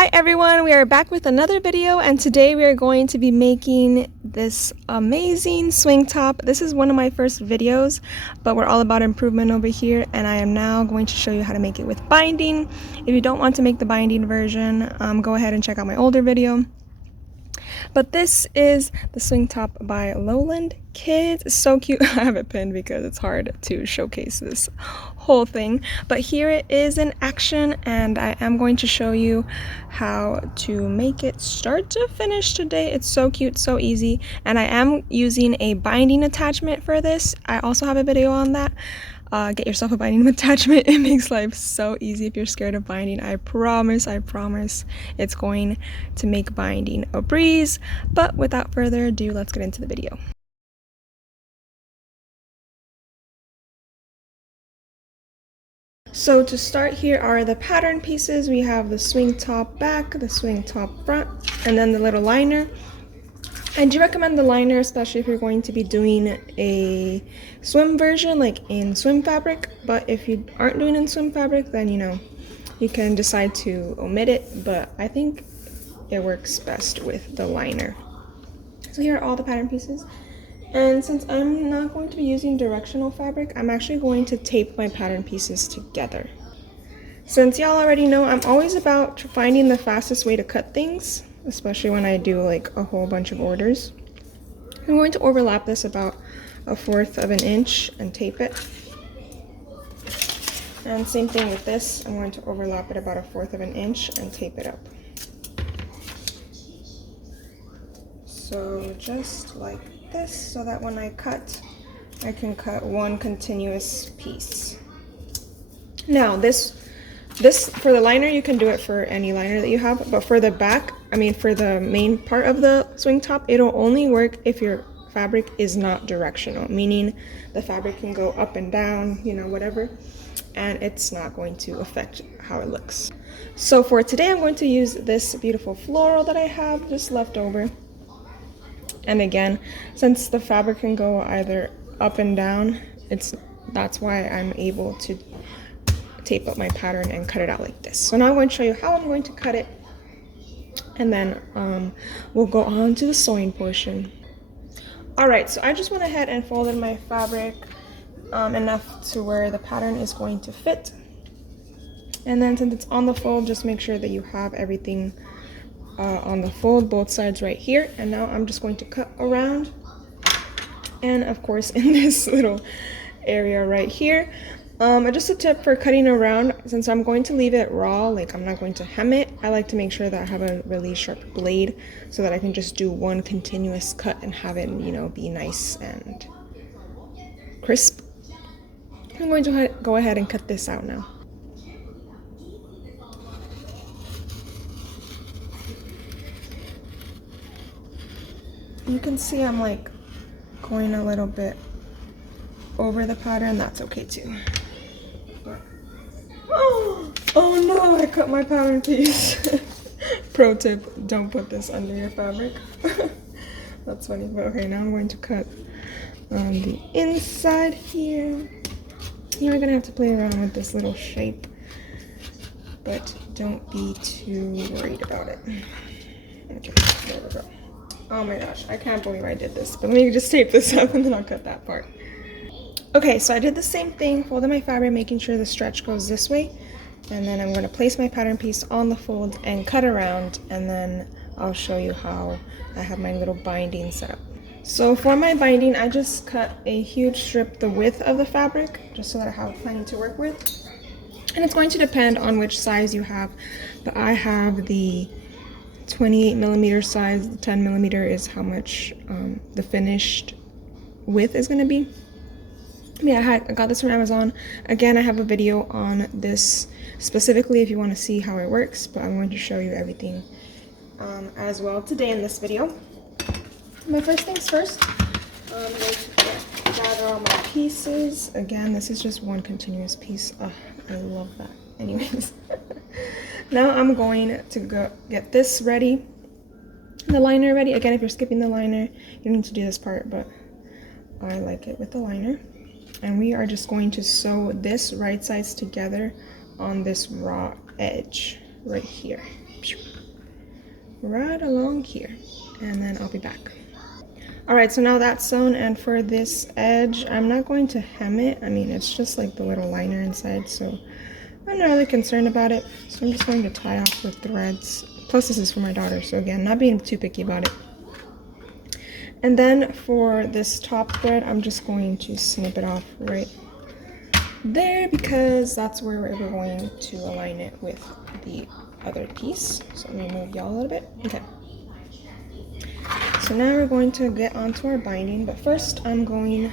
Hi everyone, we are back with another video, and today we are going to be making this amazing swing top. This is one of my first videos, but we're all about improvement over here, and I am now going to show you how to make it with binding. If you don't want to make the binding version, go ahead and check out my older video. But this is the swing top by Lowland Kids. It's so cute. I have it pinned because it's hard to showcase this whole thing. But here it is in action, and I am going to show you how to make it start to finish today. It's so cute, so easy. And I am using a binding attachment for this. I also have a video on that. Get yourself a binding attachment. It makes life so easy if you're scared of binding. I promise it's going to make binding a breeze. But without further ado, let's get into the video. So to start, here are the pattern pieces. We have the swing top back, the swing top front, and then the little liner. I do recommend the liner, especially if you're going to be doing a swim version, like in swim fabric. But if you aren't doing in swim fabric, then you can decide to omit it. But I think it works best with the liner. So here are all the pattern pieces. And since I'm not going to be using directional fabric, I'm actually going to tape my pattern pieces together. Since y'all already know, I'm always about finding the fastest way to cut things, especially when I do like a whole bunch of orders. I'm going to overlap this about 1/4 of an inch and tape it. And same thing with this, I'm going to overlap it about 1/4 of an inch and tape it up. So just like this, so that when I cut, I can cut one continuous piece. Now this for the liner, you can do it for any liner that you have, but for the back, for the main part of the swing top, it'll only work if your fabric is not directional, meaning the fabric can go up and down, whatever, and it's not going to affect how it looks. So for today, I'm going to use this beautiful floral that I have just left over. And again, since the fabric can go either up and down, that's why I'm able to tape up my pattern and cut it out like this. So now I'm going to show you how I'm going to cut it, and then we'll go on to the sewing portion. Alright, so I just went ahead and folded my fabric enough to where the pattern is going to fit. And then since it's on the fold, just make sure that you have everything on the fold, both sides right here. And now I'm just going to cut around, and of course in this little area right here. Just a tip for cutting around, since I'm going to leave it raw, like I'm not going to hem it, I like to make sure that I have a really sharp blade so that I can just do one continuous cut and have it, be nice and crisp. I'm going to go ahead and cut this out now. You can see I'm like going a little bit over the pattern. That's okay too. Oh no, I cut my pattern piece. Pro tip, don't put this under your fabric. That's funny, but okay, now I'm going to cut on the inside here. You're gonna have to play around with this little shape, but don't be too worried about it. Okay, there we go. Oh my gosh, I can't believe I did this, but let me just tape this up and then I'll cut that part. Okay, so I did the same thing, folded my fabric, making sure the stretch goes this way, and then I'm going to place my pattern piece on the fold and cut around, and then I'll show you how I have my little binding set up. So for my binding, I just cut a huge strip the width of the fabric, just so that I have plenty to work with. And it's going to depend on which size you have, but I have the 28mm size. The 10mm is how much the finished width is going to be. Yeah, I got this from Amazon. Again, I have a video on this specifically if you want to see how it works, but I'm going to show you everything as well today in this video. But first things first, I'm going to gather all my pieces. Again, this is just one continuous piece. Oh, I love that. Anyways, now I'm going to go get this ready, the liner ready. Again, if you're skipping the liner, you don't need to do this part, but I like it with the liner. And we are just going to sew this right sides together on this raw edge right here. right along here, and then I'll be back. All right, so now that's sewn, and for this edge, I'm not going to hem it. I mean, it's just like the little liner inside, so I'm not really concerned about it. So I'm just going to tie off the threads. Plus, this is for my daughter, so again, not being too picky about it. And then for this top thread, I'm just going to snip it off right there because that's where we're going to align it with the other piece. So let me move y'all a little bit. Okay. So now we're going to get onto our binding, but first I'm going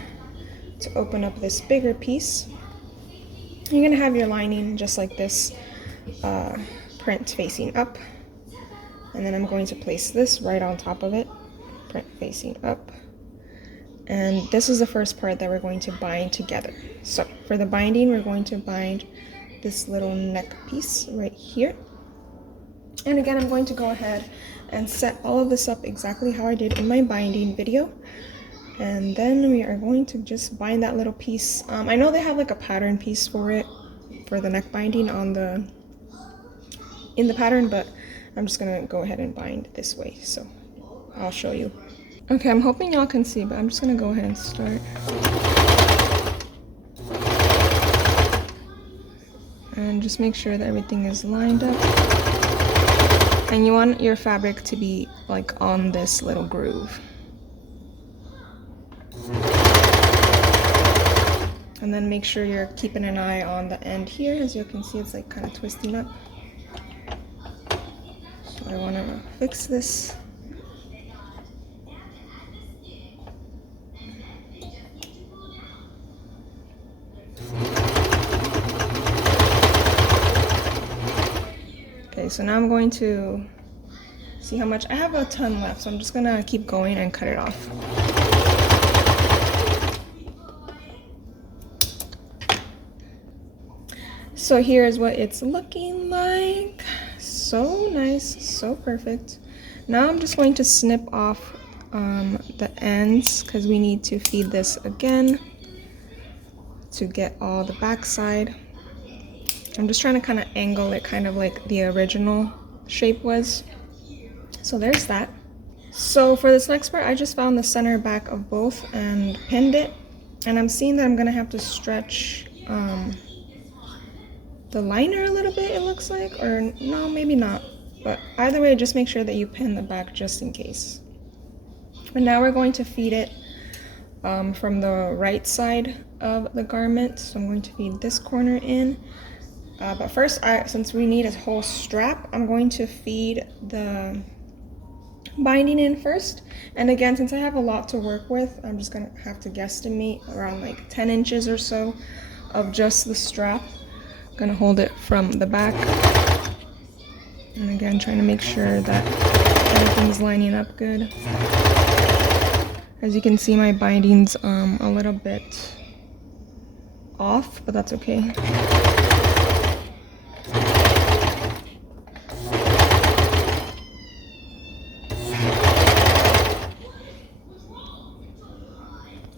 to open up this bigger piece. You're gonna have your lining just like this, print facing up, and then I'm going to place this right on top of it, print facing up. And this is the first part that we're going to bind together. So for the binding, we're going to bind this little neck piece right here. And again, I'm going to go ahead and set all of this up exactly how I did in my binding video. And then we are going to just bind that little piece. I know they have like a pattern piece for it, for the neck binding in the pattern, but I'm just gonna go ahead and bind this way. So I'll show you. Okay, I'm hoping y'all can see, but I'm just gonna go ahead and start. And just make sure that everything is lined up. And you want your fabric to be like on this little groove. And then make sure you're keeping an eye on the end here. As you can see, it's like kind of twisting up. So I want to fix this. Okay, so now I'm going to see how much. I have a ton left, so I'm just gonna keep going and cut it off. So here's what it's looking like. So nice, so perfect. Now I'm just going to snip off the ends because we need to feed this again to get all the backside. I'm just trying to kind of angle it kind of like the original shape was. So there's that. So for this next part, I just found the center back of both and pinned it. And I'm seeing that I'm gonna have to stretch the liner a little bit, it looks like, or no, maybe not. But either way, just make sure that you pin the back just in case. But now we're going to feed it from the right side of the garment. So I'm going to feed this corner in. But first, since we need a whole strap, I'm going to feed the binding in first. And again, since I have a lot to work with, I'm just gonna have to guesstimate around like 10 inches or so of just the strap. I'm gonna hold it from the back. And again, trying to make sure that everything's lining up good. As you can see, my binding's a little bit off, but that's okay.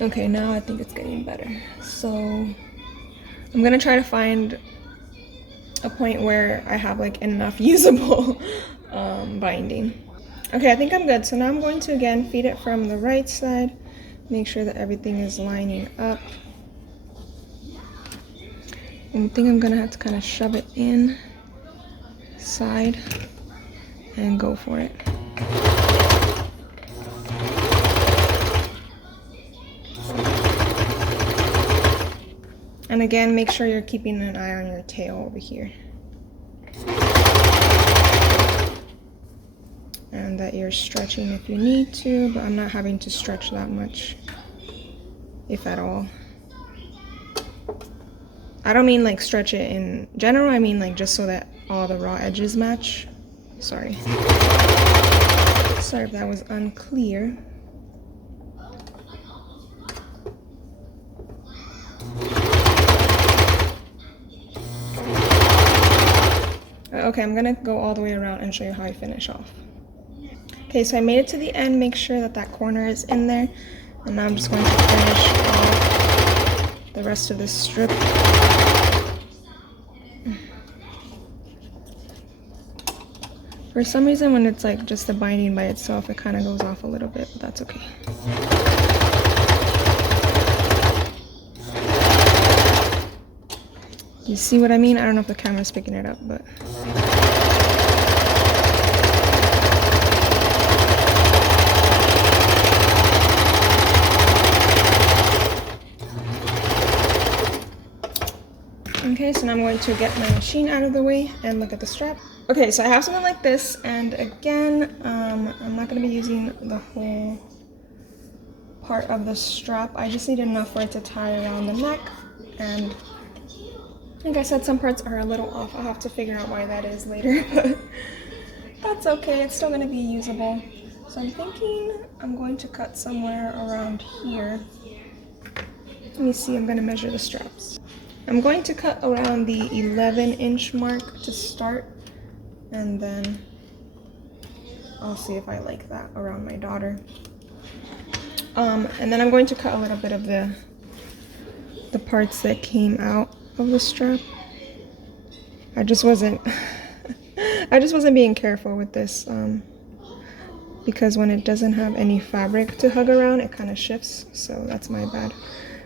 Okay, now I think it's getting better. So I'm gonna try to find a point where I have like enough usable binding. Okay, I think I'm good. So now I'm going to again feed it from the right side, make sure that everything is lining up. And I think I'm gonna have to kind of shove it in side and go for it. And again, make sure you're keeping an eye on your tail over here. And that you're stretching if you need to, but I'm not having to stretch that much, if at all. I don't mean like stretch it in general, I mean like just so that all the raw edges match. Sorry. Sorry if that was unclear. Okay, I'm gonna go all the way around and show you how I finish off. Okay, so I made it to the end. Make sure that that corner is in there. And now I'm just going to finish off the rest of this strip. For some reason, when it's like just the binding by itself, it kind of goes off a little bit, but that's okay. You see what I mean? I don't know if the camera's picking it up, but... Okay, so now I'm going to get my machine out of the way and look at the strap. Okay, so I have something like this, and again, I'm not going to be using the whole part of the strap. I just need enough for it to tie around the neck, and like I said, some parts are a little off. I'll have to figure out why that is later, but that's okay. It's still going to be usable. So I'm thinking I'm going to cut somewhere around here. Let me see, I'm going to measure the straps. I'm going to cut around the 11-inch mark to start, and then I'll see if I like that around my daughter. And then I'm going to cut a little bit of the parts that came out of the strap. I just wasn't being careful with this, because when it doesn't have any fabric to hug around, it kind of shifts, so that's my bad.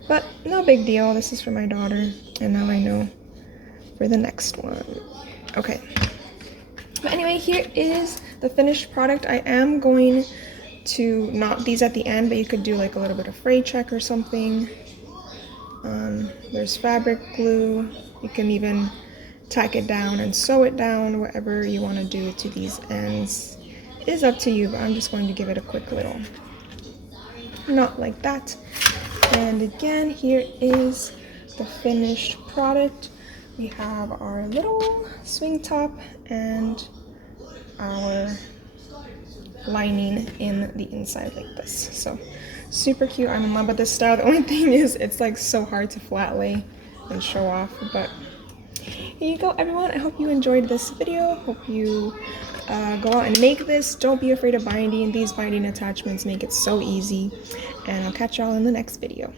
But no big deal, this is for my daughter, and now I know for the next one. Okay. But anyway, here is the finished product. I am going to knot these at the end, but you could do like a little bit of fray check or something. There's fabric glue. You can even tack it down and sew it down, whatever you want to do to these ends. It is up to you, but I'm just going to give it a quick little knot like that. And again, here is the finished product. We have our little swing top and our lining in the inside like this. So super cute. I'm in love with this style. The only thing is it's like so hard to flat lay and show off, but here you go, everyone. I hope you enjoyed this video. Hope you go out and make this. Don't be afraid of binding. These binding attachments make it so easy, and I'll catch y'all in the next video.